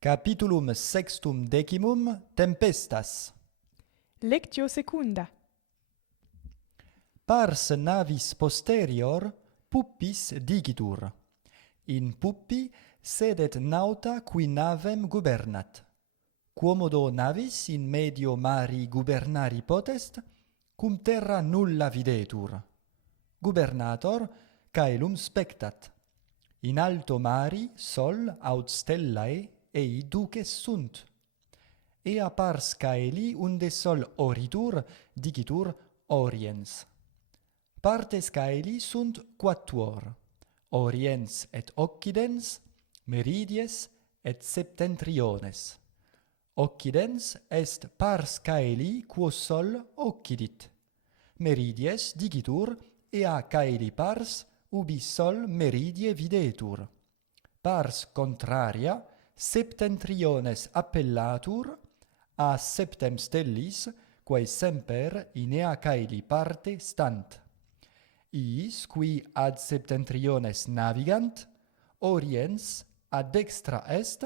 Capitulum sextum decimum tempestas. Lectio secunda. Pars navis posterior puppis digitur. In puppi sedet nauta qui navem gubernat. Quomodo navis in medio mari gubernari potest, cum terra nulla videtur. Gubernator caelum spectat. In alto mari sol aut stellae ei duces sunt. Ea pars caeli unde sol oritur dicitur oriens. Partes caeli sunt quatuor, oriens et occidens, meridies et septentriones. Occidens est pars caeli quo sol occidit. Meridies dicitur ea caeli pars ubi sol meridie videtur. Pars contraria septentriones appellatur a septem stellis quae semper in ea caeli parte stant. Iis qui ad septentriones navigant, oriens a dextra est,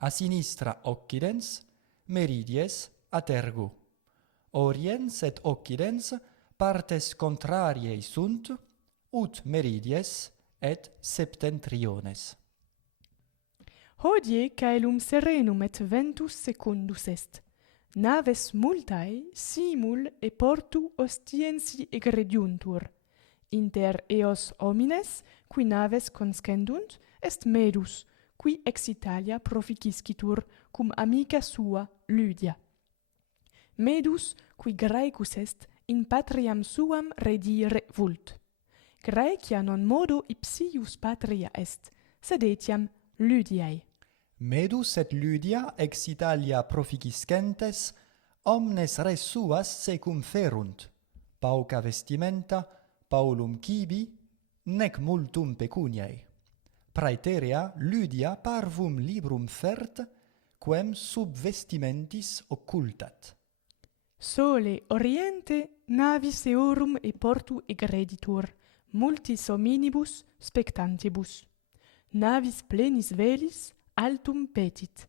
a sinistra occidens, meridies a tergo. Oriens et occidens partes contrariae sunt, ut meridies et septentriones. Hodie caelum serenum et ventus secundus est. Naves multae simul e portu ostiensi egrediuntur. Inter eos homines, qui naves conscendunt, est Medus, qui ex Italia proficiscitur cum amica sua Lydia. Medus, qui Graecus est, in patriam suam redire vult. Graecia non modo ipsius patria est, sed etiam Lydiae. Medus et Lydia ex Italia proficiscentes omnes res suas secum ferunt, pauca vestimenta, paulum cibi, nec multum pecuniae. Praeterea Lydia parvum librum fert, quem sub vestimentis occultat. Sole oriente navis eorum e portu egreditur, multis hominibus spectantibus. Navis plenis velis altum petit,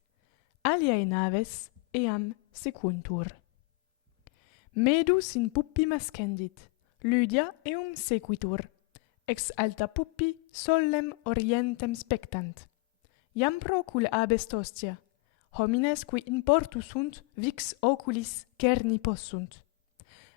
aliae naves eam secuntur. Medus in puppi mascendit, Lydia eum sequitur, ex alta puppi sollem orientem spectant. Iam procul abest ostia, homines qui in portu sunt vix oculis cerni possunt.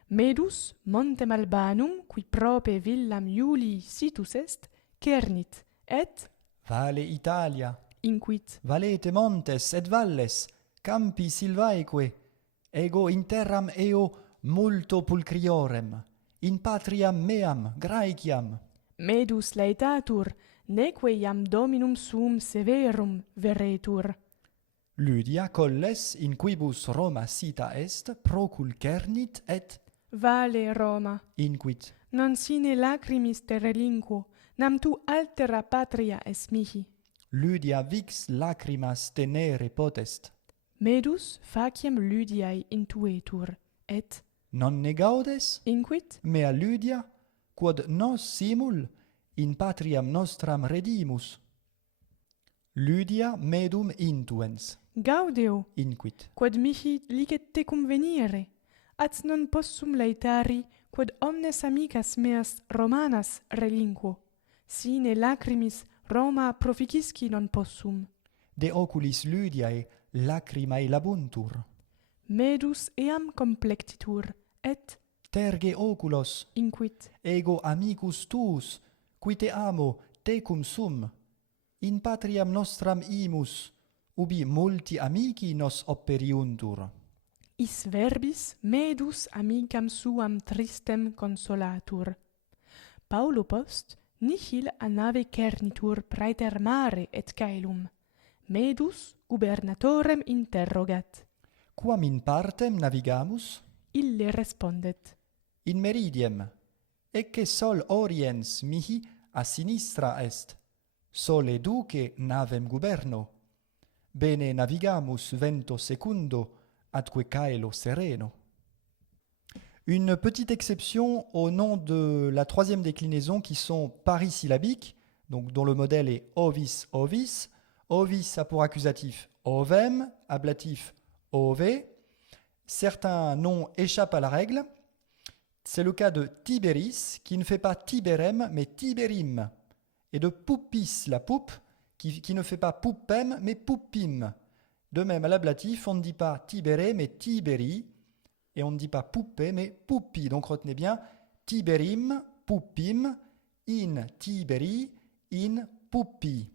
Medus montem Albanum, qui prope villam Iulii situs est, cernit, et Vale Italia, inquit. valete montes et valles, campi silvaeque, ego in terram eo multo pulcriorem, in patriam meam Graeciam. Medus laetatur, neque iam dominum suum severum veretur. Lydia colles in quibus Roma sita est procul cernit et Vale Roma, inquit. non sine lacrimis te relinquo, nam tu altera patria es mihi. Lydia vix lacrimas tenere potest. Medus faciem Lydiae intuetur, et Non ne gaudes, inquit. mea Lydia, quod nos simul in patriam nostram redimus. Lydia medum intuens, Gaudeo, inquit. quod mihi licet tecum venire, at non possum laetari, quod omnes amicas meas Romanas relinquo, sine lacrimis Roma proficisci non possum. De oculis Lydiae lacrimae labuntur. Medus eam complectitur, et Terge oculos, inquit. ego amicus tuus, qui te amo, tecum sum. In patriam nostram imus, ubi multi amici nos operiuntur. Is verbis Medus amicam suam tristem consolatur. Paulo post nihil a nave cernitur praeter mare et caelum. Medus gubernatorem interrogat. Quam in partem navigamus? Ille respondet. In meridiem, ecce sol oriens mihi a sinistra est, sole duce navem guberno. Bene navigamus vento secundo, atque caelo sereno. Une petite exception au nom de la troisième déclinaison qui sont parisyllabiques, donc dont le modèle est ovis ovis, Ovis a pour accusatif ovem, ablatif ove. Certains noms échappent à la règle. C'est le cas de Tiberis, qui ne fait pas Tiberem, mais Tiberim. Et de Poupis, la poupe, qui ne fait pas Poupem, mais Poupim. De même, à l'ablatif, on ne dit pas Tibere, mais Tiberi. Et on ne dit pas Poupée, mais Poupi. Donc retenez bien, Tiberim, Poupim, in Tiberi, in Poupi.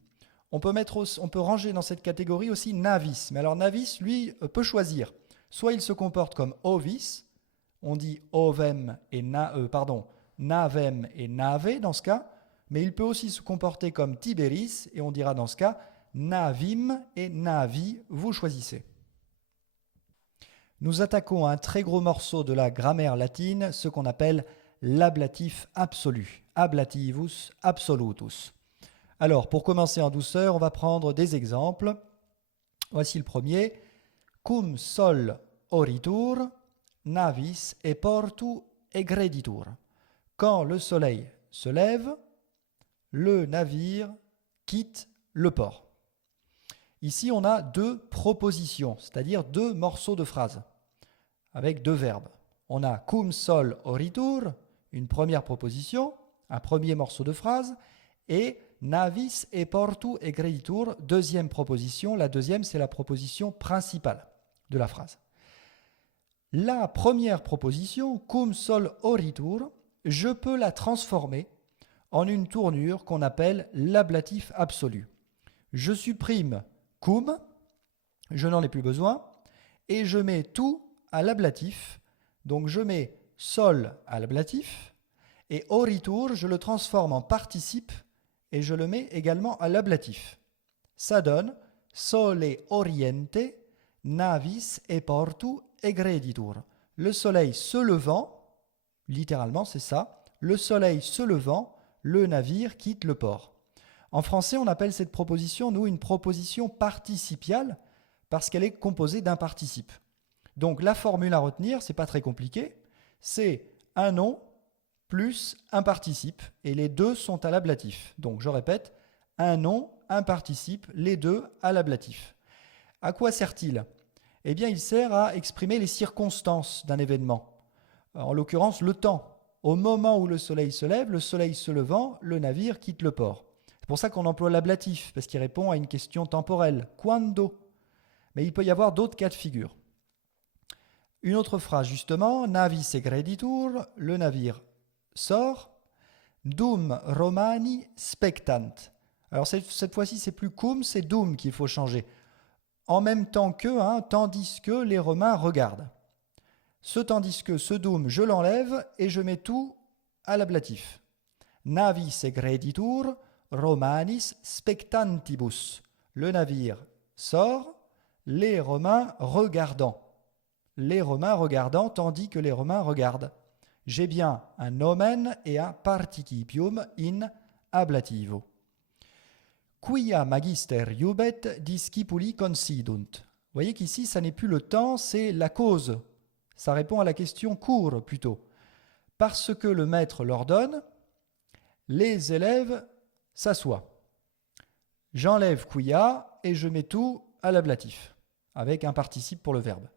On peut ranger dans cette catégorie aussi Navis. Mais alors Navis, lui, peut choisir. Soit il se comporte comme Ovis, on dit Ovem et Navem et Nave dans ce cas, mais il peut aussi se comporter comme Tiberis, et on dira dans ce cas Navim et Navi, vous choisissez. Nous attaquons un très gros morceau de la grammaire latine, ce qu'on appelle l'ablatif absolu, ablativus absolutus. Alors, pour commencer en douceur, on va prendre des exemples. Voici le premier. Cum sol oritur, navis e portu egreditur. Quand le soleil se lève, le navire quitte le port. Ici, on a deux propositions, c'est-à-dire deux morceaux de phrase, avec deux verbes. On a cum sol oritur, une première proposition, un premier morceau de phrase, et navis e portu egreditur, deuxième proposition. La deuxième, c'est la proposition principale de la phrase. La première proposition, cum sol oritur, je peux la transformer en une tournure qu'on appelle l'ablatif absolu. Je supprime cum, je n'en ai plus besoin, et je mets tout à l'ablatif. Donc je mets sol à l'ablatif, et oritur, je le transforme en participe, et je le mets également à l'ablatif. Ça donne sole oriente, navis e portu egreditur. Le soleil se levant, littéralement c'est ça, le soleil se levant, le navire quitte le port. En français, on appelle cette proposition, nous, une proposition participiale parce qu'elle est composée d'un participe. Donc la formule à retenir, c'est pas très compliqué, c'est un nom plus un participe et les deux sont à l'ablatif. Donc je répète, un nom, un participe, les deux à l'ablatif. À quoi sert-il ? Eh bien, il sert à exprimer les circonstances d'un événement. En l'occurrence, le temps. Au moment où le soleil se lève, le soleil se levant, le navire quitte le port. C'est pour ça qu'on emploie l'ablatif, parce qu'il répond à une question temporelle. Quando ? Mais il peut y avoir d'autres cas de figure. Une autre phrase, justement, navis egreditur, le navire sort. Dum Romani spectant. Alors cette fois-ci, c'est plus cum, c'est dum qu'il faut changer. En même temps que, tandis que les Romains regardent. Ce tandis que, ce dum, je l'enlève et je mets tout à l'ablatif. Navis egreditur, Romanis spectantibus. Le navire sort, les Romains regardant. Les Romains regardant, tandis que les Romains regardent. J'ai bien un nomen et un participium in ablativo. Quia magister iubet discipuli considunt. Vous voyez qu'ici, ça n'est plus le temps, c'est la cause. Ça répond à la question court plutôt. Parce que le maître l'ordonne, les élèves s'assoient. J'enlève quia et je mets tout à l'ablatif, avec un participe pour le verbe.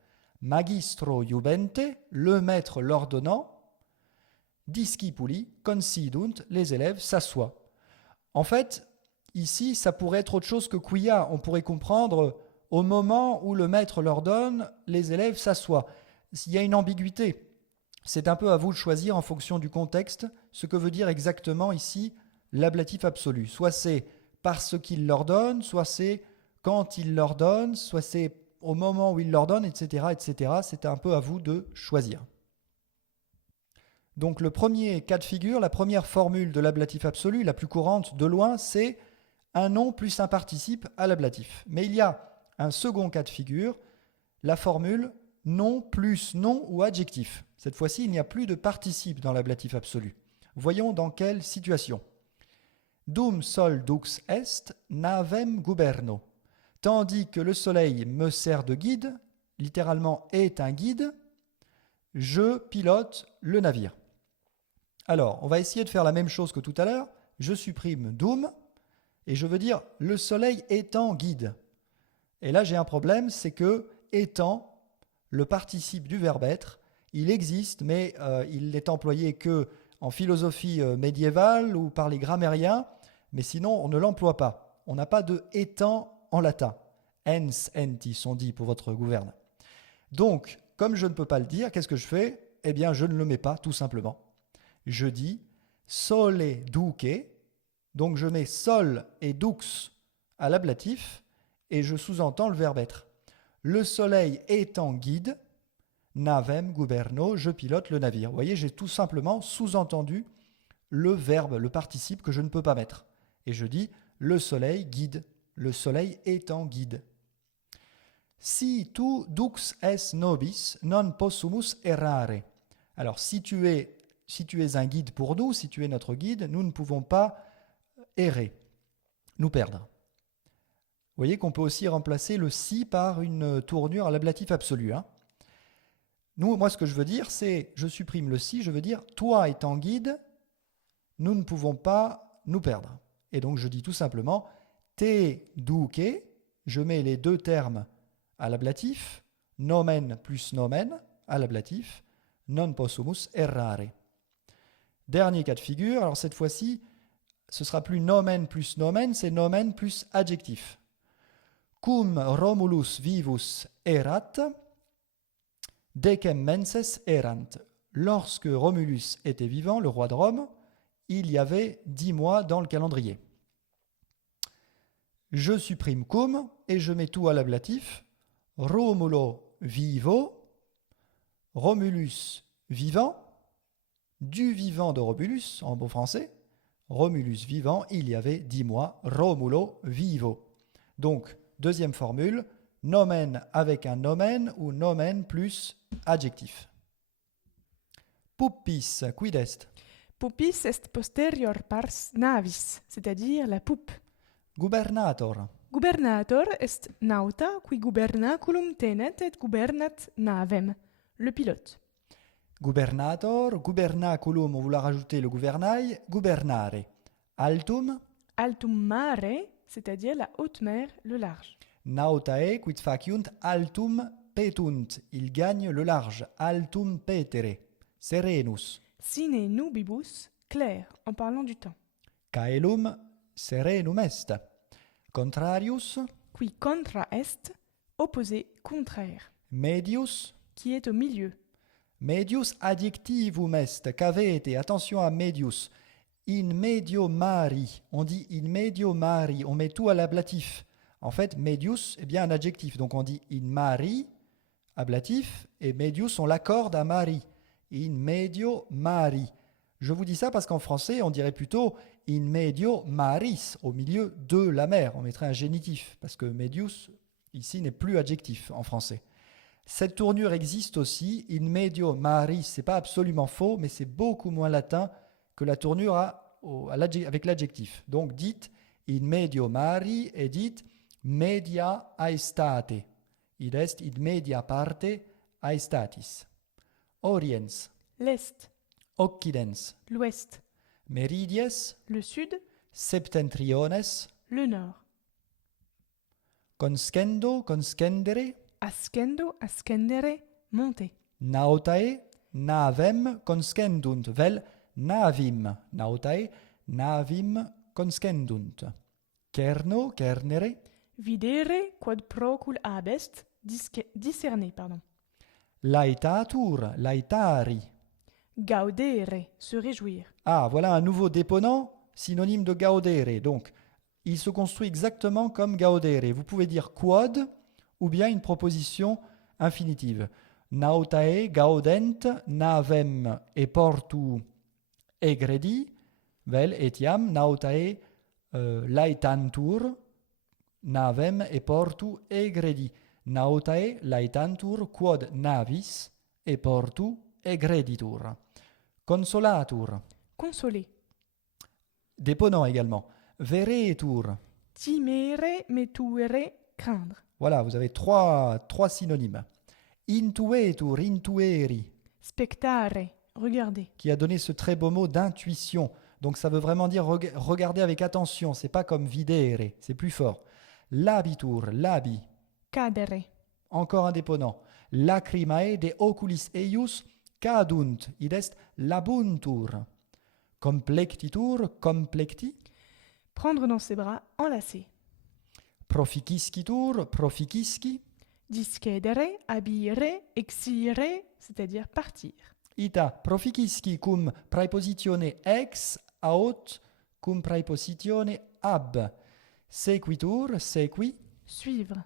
Magistro iubente, le maître l'ordonnant, discipuli considunt, les élèves s'assoient. En fait, ici, ça pourrait être autre chose que quia. On pourrait comprendre au moment où le maître l'ordonne, les élèves s'assoient. Il y a une ambiguïté. C'est un peu à vous de choisir en fonction du contexte ce que veut dire exactement ici l'ablatif absolu. Soit c'est parce qu'il l'ordonne, soit c'est quand il l'ordonne, soit c'est au moment où il l'ordonne, etc., etc. C'est un peu à vous de choisir. Donc le premier cas de figure, la première formule de l'ablatif absolu, la plus courante de loin, c'est un nom plus un participe à l'ablatif. Mais il y a un second cas de figure, la formule nom plus nom ou adjectif. Cette fois-ci, il n'y a plus de participe dans l'ablatif absolu. Voyons dans quelle situation. Dum sol dux est, navem guberno. Tandis que le soleil me sert de guide, littéralement est un guide, je pilote le navire. Alors, on va essayer de faire la même chose que tout à l'heure. Je supprime dum et je veux dire le soleil étant guide. Et là, j'ai un problème, c'est que étant, le participe du verbe être, il existe, mais il n'est employé que en philosophie médiévale ou par les grammairiens, mais sinon, on ne l'emploie pas. On n'a pas de étant en latin. Ens, enti sont dit pour votre gouverne. Donc, comme je ne peux pas le dire, qu'est-ce que je fais? Eh bien, je ne le mets pas, tout simplement. Je dis sole duce, donc je mets sol et dux à l'ablatif et je sous-entends le verbe être. Le soleil étant guide, navem guberno, je pilote le navire. Vous voyez, j'ai tout simplement sous-entendu le verbe, le participe que je ne peux pas mettre. Et je dis le soleil guide, le soleil étant guide. Si tu dux es nobis, non possumus errare. Alors, si tu es un guide pour nous, si tu es notre guide, nous ne pouvons pas errer, nous perdre. Vous voyez qu'on peut aussi remplacer le si par une tournure à l'ablatif absolu. Moi, ce que je veux dire, c'est, je supprime le si, je veux dire, toi étant guide, nous ne pouvons pas nous perdre. Et donc, je dis tout simplement, te duce, je mets les deux termes à l'ablatif, nomen plus nomen à l'ablatif, non possumus errare. Dernier cas de figure, alors cette fois-ci, ce sera plus nomen plus nomen, c'est nomen plus adjectif. Cum Romulus vivus erat, decem menses erant. Lorsque Romulus était vivant, le roi de Rome, il y avait 10 mois dans le calendrier. Je supprime cum et je mets tout à l'ablatif. Romulo vivo, Romulus vivant, du vivant de Romulus, en bon français, Romulus vivant, il y avait 10 mois, Romulo vivo. Donc, deuxième formule, nomen avec un nomen ou nomen plus adjectif. Puppis, quid est? Puppis est posterior pars navis, c'est-à-dire la poupe. Gubernator. Gubernator est nauta qui gubernaculum tenet et gubernat navem, le pilote. Gubernator, gubernaculum, on voulait rajouter le gouvernail, gubernare. Altum, Altum mare, c'est-à-dire la haute mer, le large. nautae quid faciunt altum petunt, ils gagnent le large, altum petere. Serenus. Sine nubibus, clair, en parlant du temps. Caelum serenum est. Contrarius, Qui contra est, opposé, contraire, medius, qui est au milieu. medius adjectivum est. Qu'avete, attention à medius. In medio mari, on dit in medio mari, on met tout à l'ablatif. En fait, medius est bien un adjectif, donc on dit in mari, ablatif, et medius, on l'accorde à mari. In medio mari. Je vous dis ça parce qu'en français, on dirait plutôt in medio maris, au milieu de la mer. On mettrait un génitif, parce que medius, ici, n'est plus adjectif en français. Cette tournure existe aussi, in medio maris, c'est pas absolument faux, mais c'est beaucoup moins latin que la tournure avec l'adjectif. Donc dites in medio mari et dites media aestate. Id est in media parte aestatis. Oriens, L'est, occidens, l'ouest, meridies, le sud, septentriones, le nord. conscendo, conscendere, Ascendo, ascendere, monter. nautae, navem, conscendunt, vel navim, nautae, navim, conscendunt. Cerno, cernere, Videre quod procul abest, discerner, pardon. laetatur, laetari. Gaudere, se réjouir. Ah, voilà un nouveau déponent, synonyme de gaudere. Donc, il se construit exactement comme gaudere. Vous pouvez dire quod ou bien une proposition infinitive. Nautae gaudent navem e portu egredi, vel etiam nautae laetantur navem e portu egredi. Nautae laetantur quod navis e portu egreditur. Consolatur. Consoler. Déponent également. Veretur. Timere, metuere, craindre. Voilà, vous avez trois synonymes. Intuetur, intueri, Spectare, regarder. qui a donné ce très beau mot d'intuition. Donc ça veut vraiment dire regarder avec attention. C'est pas comme videre, c'est plus fort. Labitur, l'habit. cadere, Encore un déponent. Lacrimae de oculis eius cadunt, id est labuntur. Complectitur, complecti. prendre dans ses bras, enlacer. Proficiscitur, proficisci. Discedere, habire, exire, c'est-à-dire partir. Ita proficisci cum praepositione ex aut cum praepositione ab. Sequitur, sequi. Suivre.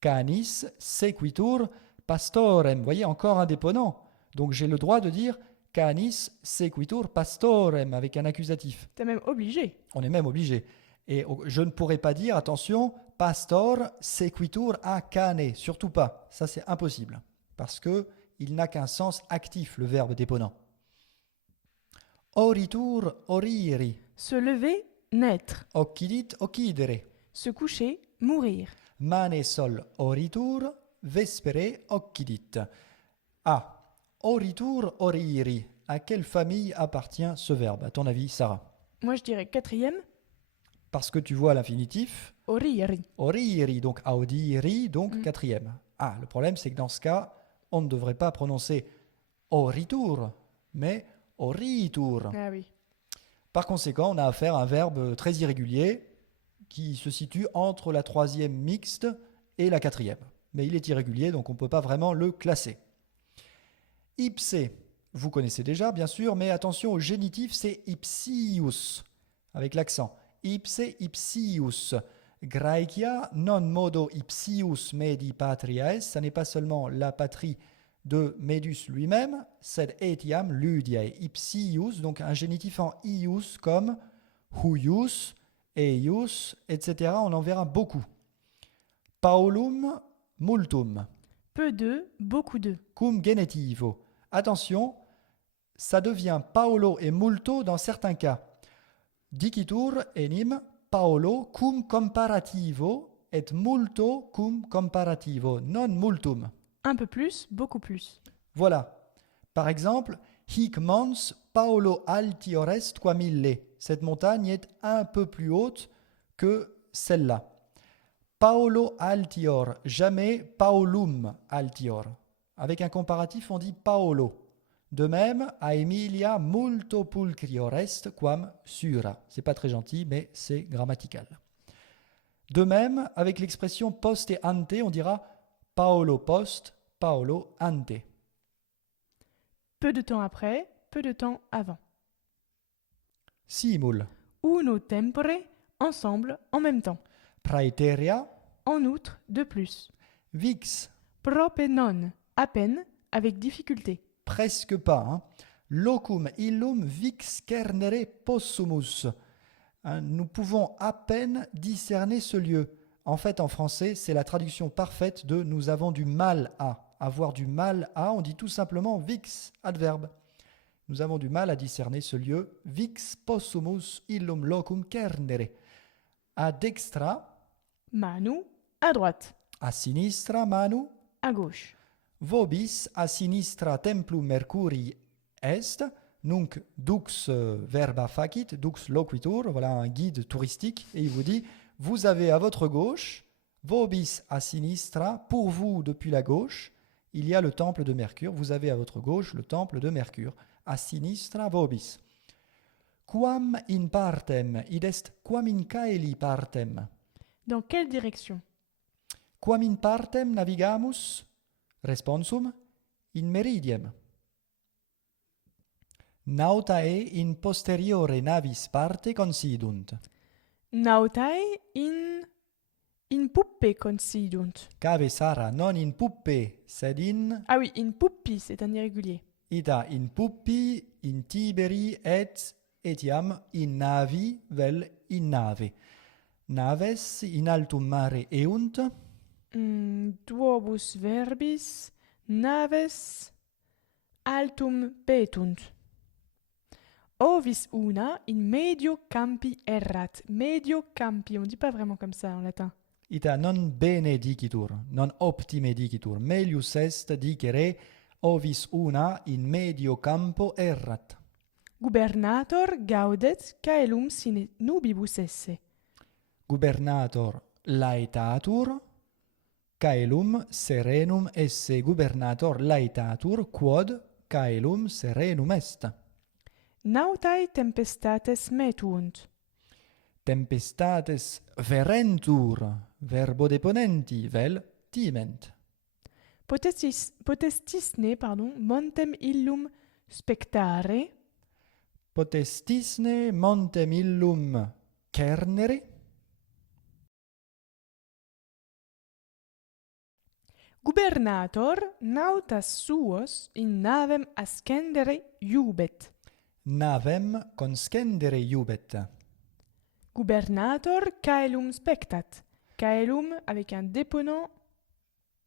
Canis sequitur pastorem. Vous voyez, encore un déponent. Donc j'ai le droit de dire canis sequitur pastorem avec un accusatif. T'es même obligé. On est même obligé. Et je ne pourrais pas dire, attention, pastor sequitur a cane. Surtout pas. Ça, c'est impossible. Parce que il n'a qu'un sens actif, le verbe déponent. Oritur, oriri. Se lever, naître. Occidit, occidere. Se coucher, mourir. Mane sol oritur, vespere occidit. Ah, oritur, oriri. À quelle famille appartient ce verbe, à ton avis, Sarah? Moi, je dirais quatrième, Parce que tu vois l'infinitif, oriri. oriri, donc audiri, donc quatrième. Ah, le problème, c'est que dans ce cas, on ne devrait pas prononcer oritur, mais oritur. Ah oui. Par conséquent, on a affaire à un verbe très irrégulier qui se situe entre la troisième mixte et la quatrième. Mais il est irrégulier, donc on ne peut pas vraiment le classer. Ipse, vous connaissez déjà, bien sûr, mais attention au génitif, c'est ipsius, avec l'accent. Ipse, ipsius. Graecia non modo ipsius medi patria est. Ça n'est pas seulement la patrie de Médus lui-même, sed etiam ludiae. Ipsius, donc un génitif en ius comme huius, eius, etc. On en verra beaucoup. Paulum multum, Peu de, beaucoup de. cum genitivo. Attention, ça devient paolo et multo dans certains cas. Dicitur enim paolo cum comparativo et multo cum comparativo, non multum. Un peu plus, beaucoup plus. Voilà. Par exemple, hic mons paolo altior est qua mille. Cette montagne est un peu plus haute que celle-là. Paolo altior, jamais paolum altior. Avec un comparatif, on dit paolo. De même, a Emilia multo pulcrior est quam sura. C'est pas très gentil, mais c'est grammatical. De même, avec l'expression post et ante, on dira Paolo post, Paolo ante. Peu de temps après, peu de temps avant. Simul, Uno tempore, ensemble, en même temps. praeterea, En outre, de plus. vix, Prope non, à peine, avec difficulté. presque pas. Hein. Locum illum vix cernere possumus. Hein, nous pouvons à peine discerner ce lieu. En fait, en français, c'est la traduction parfaite de nous avons du mal à. Avoir du mal à, on dit tout simplement vix, adverbe. Nous avons du mal à discerner ce lieu. Vix possumus illum locum cernere. A dextra, Manu, à droite. a sinistra manu, À gauche. vobis a sinistra templum Mercurii est, nunc dux verba facit, dux loquitur, voilà un guide touristique, et il vous dit, vous avez à votre gauche, vobis a sinistra, pour vous depuis la gauche, il y a le temple de Mercure, vous avez à votre gauche le temple de Mercure, a sinistra vobis. Quam in partem, id est quam in caeli partem. Dans quelle direction? Quam in partem navigamus? Responsum, in meridiem. Nautae in posteriore navis parte considunt. Nautae in puppe considunt. Cave Sara non in puppe, sed in Ah oui, in puppi, c'est un irrégulier. ita in puppi, in tiberi et etiam in navi vel in nave. Naves in altum mare eunt, Duobus verbis, naves, altum petunt. Ovis una in medio campi errat. Medio campi, on dit pas vraiment comme ça en latin. ita non bene dicitur, non optime dicitur. Melius est dicere ovis una in medio campo errat. Gubernator gaudet caelum sine nubibus esse. Gubernator laetatur, caelum serenum esse gubernator laetatur, quod caelum serenum est. Nautae tempestates metuunt. Tempestates verentur, verbo deponenti, vel timent. Potestisne, montem illum spectare, Potestisne montem illum cernere, gubernator nautas suos in navem ascendere iubet. navem conscendere iubet. Gubernator caelum spectat. Caelum avec un déponent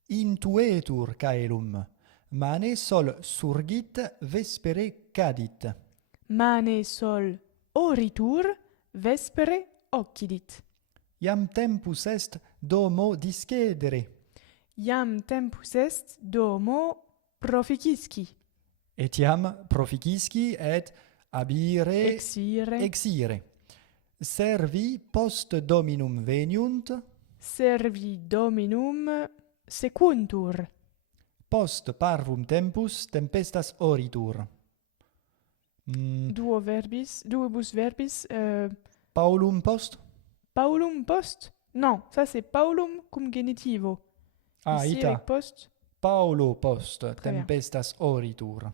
Intuetur caelum, mane sol surgit vespere cadit. mane sol oritur, vespere occidit. Iam tempus est domo discedere, Iam tempus est domo proficisci, etiam proficisci et abire exire, exire. Servi post dominum veniunt, servi dominum sequuntur. post parvum tempus tempestas oritur. Duobus verbis, Paulum post? Paulum post? Non, ça c'est Paulum cum genitivo. Ah, Ici ita. avec post. Paulo post Très bien. tempestas oritur.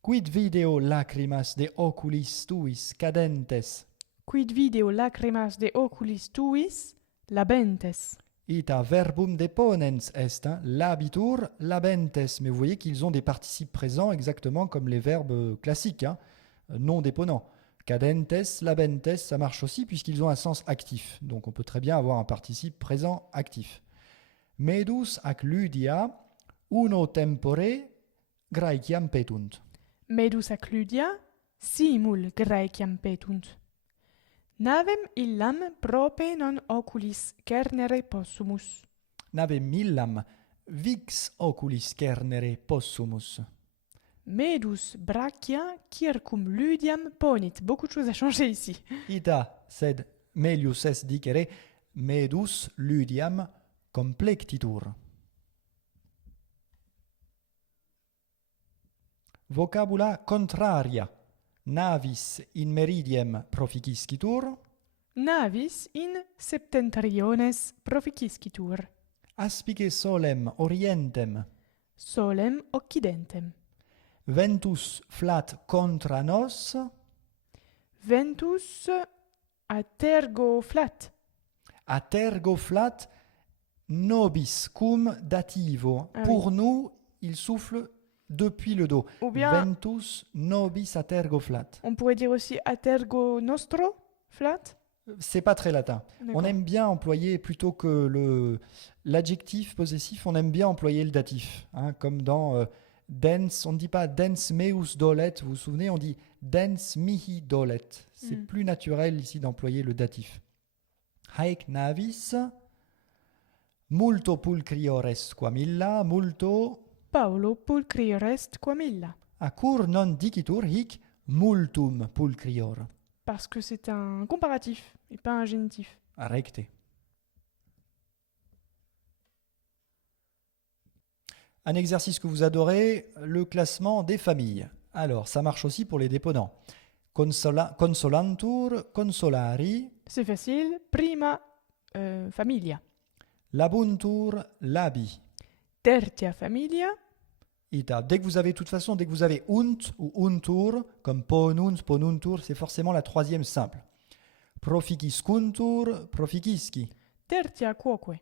Quid video lacrimas de oculis tuis cadentes, Quid video lacrimas de oculis tuis labentes. ita verbum deponens est, hein, labitur, labentes. Mais vous voyez qu'ils ont des participes présents exactement comme les verbes classiques, hein, non déponents. Cadentes, labentes, ça marche aussi puisqu'ils ont un sens actif. Donc on peut très bien avoir un participe présent actif. Medus ac ludia, uno tempore, graeciam petunt. Medus accludia, simul Graeciam petunt. Navem illam prope non oculis cernere possumus. Navem illam vix oculis cernere possumus. Medus brachia circum ludiam ponit. Beaucoup de choses à changer ici. Ita sed melius est dicere medus ludiam complectitur. Vocabula contraria. Navis in meridiem proficiscitur, Navis in septentriones proficiscitur. aspice solem orientem, Solem occidentem. ventus flat contra nos, Ventus a tergo flat. a tergo flat nobis cum dativo. Ah Pour nous, il souffle depuis le dos. Ou bien, Ventus nobis a tergo flat. on pourrait dire aussi a tergo nostro flat. C'est pas très latin. On D'accord. aime bien employer plutôt que l'adjectif possessif, on aime bien employer le datif, hein, comme dans dens, on ne dit pas dens meus dolet, vous vous souvenez, on dit dens mihi dolet. C'est plus naturel ici d'employer le datif. Haec navis, multo pulcriores quamilla, multo Paolo pulcrior est quamilla. a cur non dicitur hic multum pulcrior. Parce que c'est un comparatif et pas un génitif. Recte. Un exercice que vous adorez, le classement des familles. Alors, ça marche aussi pour les déponents. Consolantur, consolari, C'est facile. Prima familia. labuntur, labi. Tertia familia. Ita. Dès que vous avez, de toute façon, dès que vous avez unt ou untur, comme ponunt, ponuntur, c'est forcément la troisième simple. Proficiscuntur, proficisci. Tertia quoque.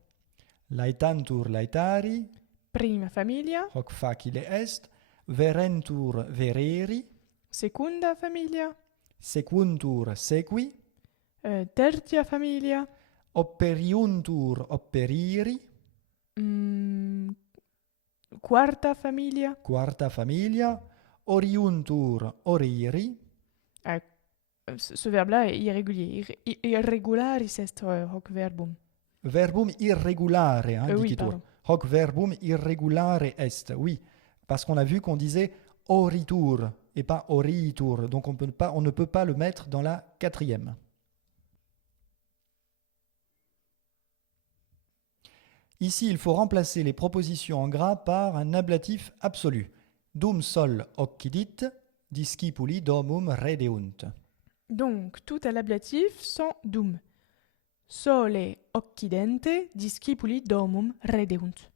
Laetantur, laetari, Prima familia. hoc facile est. Verentur, vereri. Secunda familia. Sequuntur, sequi. Tertia familia. Operiuntur, operiri. Quarta familia. Quarta familia. Oriuntur, oriri. Ce verbe-là est irrégulier. Irregularis est hoc verbum. Verbum irregulare, hein, Oui, dicitur. pardon. Hoc verbum irregulare est. Oui, parce qu'on a vu qu'on disait oritur et pas oritur. Donc on ne peut pas le mettre dans la quatrième. Ici, il faut remplacer les propositions en gras par un ablatif absolu. Dum sol occidit, discipuli domum redeunt. Donc, tout à l'ablatif sans dum. Sole occidente, discipuli domum redeunt.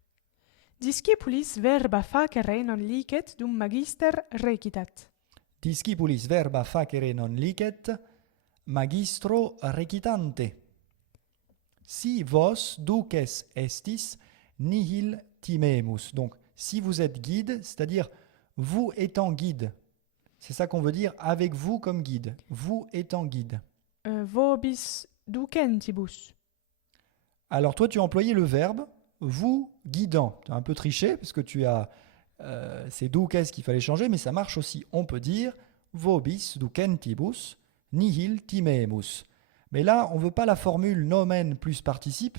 Discipulis verba facere non licet dum magister recitat. Discipulis verba facere non licet, magistro recitante. Si vos duces estis, nihil timemus. Donc, si vous êtes guide, c'est-à-dire vous étant guide. C'est ça qu'on veut dire avec vous comme guide. Vous étant guide. Vobis ducentibus. Alors, toi, tu as employé le verbe vous guidant. Tu as un peu triché parce que tu as ces duces qu'il fallait changer, mais ça marche aussi. On peut dire vobis ducentibus, nihil timemus. Mais là, on ne veut pas la formule nomen plus participe,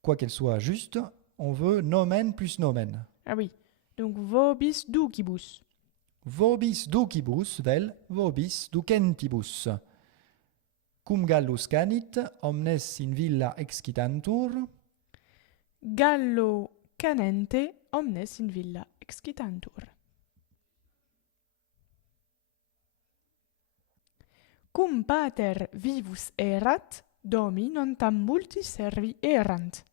quoi qu'elle soit juste, on veut nomen plus nomen. Ah oui, donc vobis ducibus. Vobis ducibus vel vobis ducentibus. Cum gallus canit, omnes in villa excitantur. Gallo canente, omnes in villa excitantur. Cum pater vivus erat, domi non tam multi servi erant.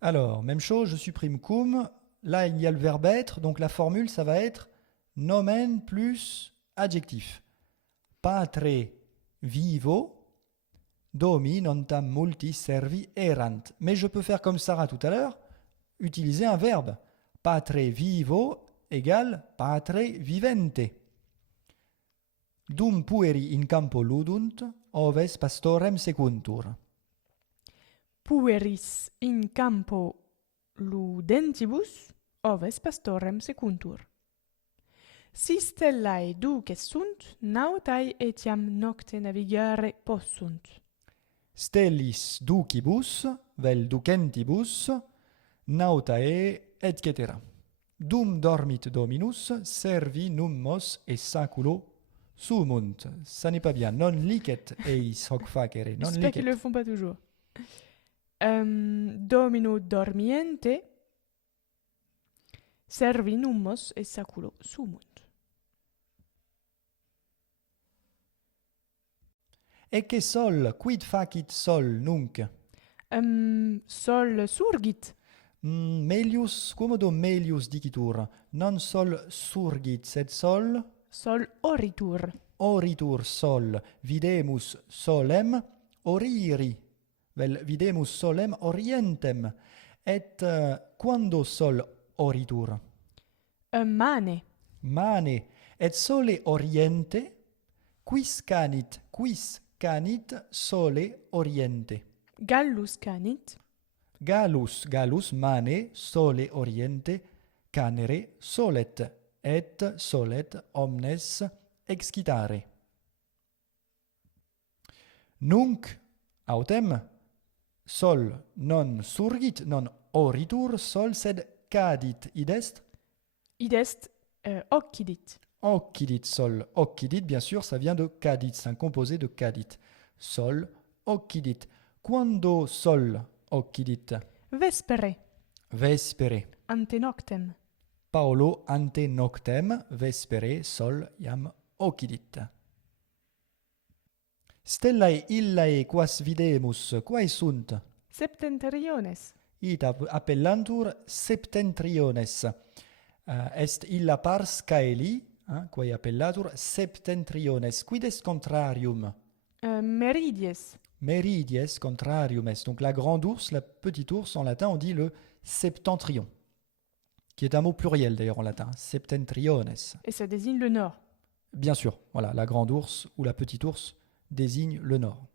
Alors, même chose, je supprime cum. Là, il y a le verbe être, donc la formule, ça va être nomen plus adjectif. Patre vivo, domi non tam multi servi erant. Mais je peux faire comme Sarah tout à l'heure, utiliser un verbe. Patre vivo égale patre vivente. Dum pueri in campo ludunt, oves pastorem secuntur. Pueris in campo ludentibus, oves pastorem secuntur. Si stellae duces sunt, nautae etiam nocte navigare possunt. Stellis ducibus, vel ducentibus, nautae, etc. Dum dormit dominus, servi nummos et saculo sumunt. Ça n'est pas bien. Non licet eis hoc facere. Non J'espère qu'ils licet. le font pas toujours. Domino dormiente, servi nummos et saculo sumunt. Ecce sol, quid facit sol nunc? Sol surgit. Melius, quomodo melius dicitur? Non sol surgit, sed sol Sol oritur. oritur sol. Videmus solem oriri. Vel videmus solem orientem. Et quando sol oritur? Mane. Mane. Et sole oriente? Quis canit sole oriente? Gallus canit. Gallus mane sole oriente canere solet, et solet omnes excitare. Nunc autem sol non surgit, non oritur sol, sed cadit, id est? Id est occidit. Occidit sol. Occidit, bien sûr, ça vient de cadit, c'est un composé de cadit. Sol, occidit. Quando sol occidit? Vespere. Vespere. Ante noctem. Paolo ante noctem, vespere sol iam occidit. Stellae illae quas videmus, quae sunt? Septentriones. Ita appellantur septentriones. Est illa pars caeli, quae appellatur septentriones. Quid est contrarium? Meridies. Meridies contrarium est. Donc la grande ours, la petite ours, en latin, on dit le septentrion, qui est un mot pluriel d'ailleurs en latin, septentriones. Et ça désigne le nord. Bien sûr, voilà, la grande ours ou la petite ours désigne le nord.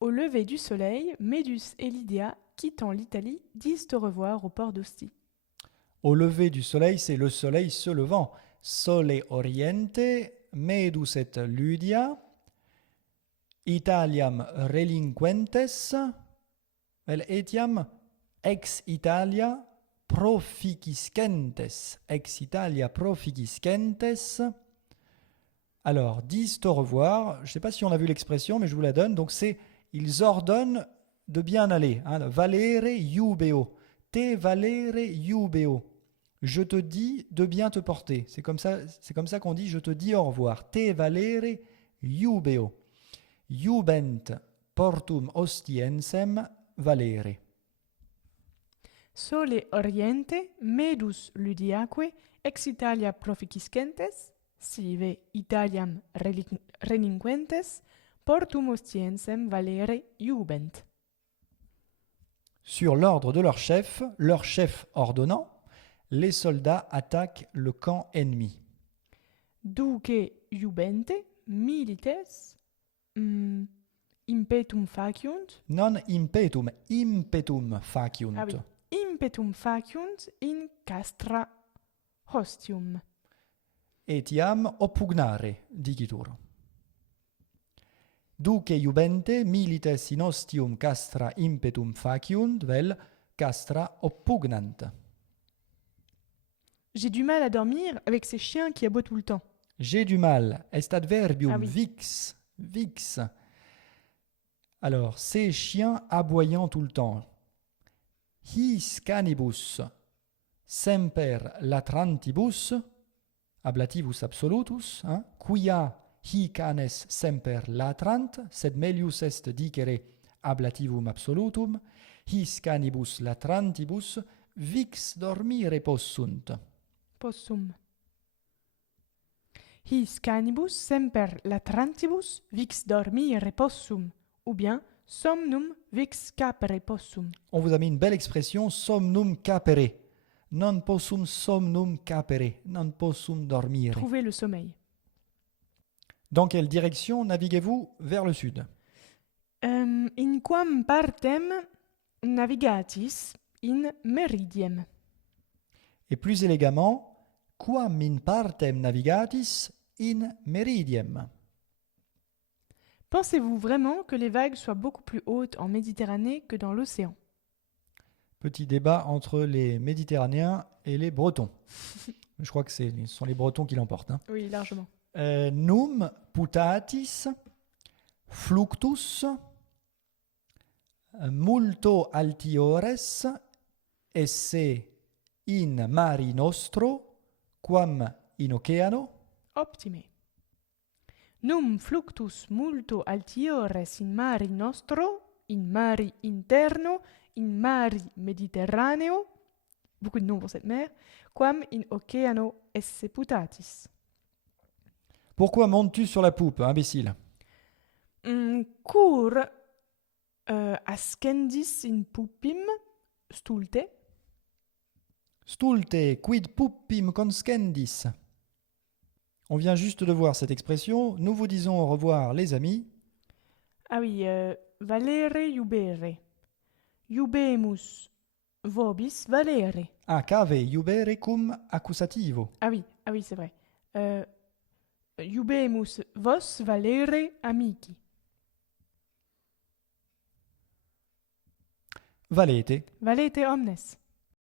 Au lever du soleil, Médus et Lydia, quittant l'Italie, disent au revoir au port d'Ostie. Au lever du soleil, c'est le soleil se levant. Sole oriente, medus et Lydia, Italiam relinquentes, vel etiam Ex Italia proficiscentes. Ex Italia proficiscentes. Alors, disent au revoir. Je ne sais pas si on a vu l'expression, mais je vous la donne. Donc, c'est ils ordonnent de bien aller. Hein, valere iubeo. Te valere iubeo. Je te dis de bien te porter. C'est comme ça qu'on dit je te dis au revoir. Te valere iubeo. Iubent portum ostiensem valere. Sole oriente medus ludiaque ex Italia proficiscentes, sive Italiam relinquentes, portum ostiensem valere iubent. Sur l'ordre de leur chef ordonnant, les soldats attaquent le camp ennemi. Duce iubente milites impetum faciunt. Non impetum, impetum faciunt. Ah oui. Impetum faciunt in castra hostium. Etiam oppugnare, dicitur. Duce iubente milites in ostium castra impetum faciunt, vel castra oppugnant. J'ai du mal à dormir avec ces chiens qui aboient tout le temps. J'ai du mal, est adverbium Ah oui. vix, vix. Alors, ces chiens aboyant tout le temps. His canibus semper latrantibus, ablativus absolutus, quia hi canes semper latrant, sed melius est dicere ablativum absolutum, his canibus latrantibus vix dormire possunt. Possum. His canibus semper latrantibus vix dormire possum, ou bien somnum vix capere possum. On vous a mis une belle expression, somnum capere. Non possum somnum capere, non possum dormire. Trouvez le sommeil. Dans quelle direction naviguez-vous vers le sud? In quam partem navigatis in meridiem. Et plus élégamment, quam in partem navigatis in meridiem? Pensez-vous vraiment que les vagues soient beaucoup plus hautes en Méditerranée que dans l'océan? Petit débat entre les Méditerranéens et les Bretons. Je crois que ce sont les Bretons qui l'emportent. Hein. Oui, largement. Num putatis fluctus multo altiores esse in mari nostro quam in oceano. Optime. Num fluctus multo altiores in mari nostro, in mari interno, in mari Mediterraneo, beaucoup de noms pour cette mer, quam in oceano esse putatis. Pourquoi montes-tu sur la poupe, imbécile? Cur ascendis in pupim stulte. Stulte quid pupim conscendis. On vient juste de voir cette expression. Nous vous disons au revoir, les amis. Ah oui, valere iubere. Iubemus vobis valere. Ah, cave iubere cum accusativo. Ah oui, c'est vrai. Iubemus vos valere amici. Valete. Valete omnes.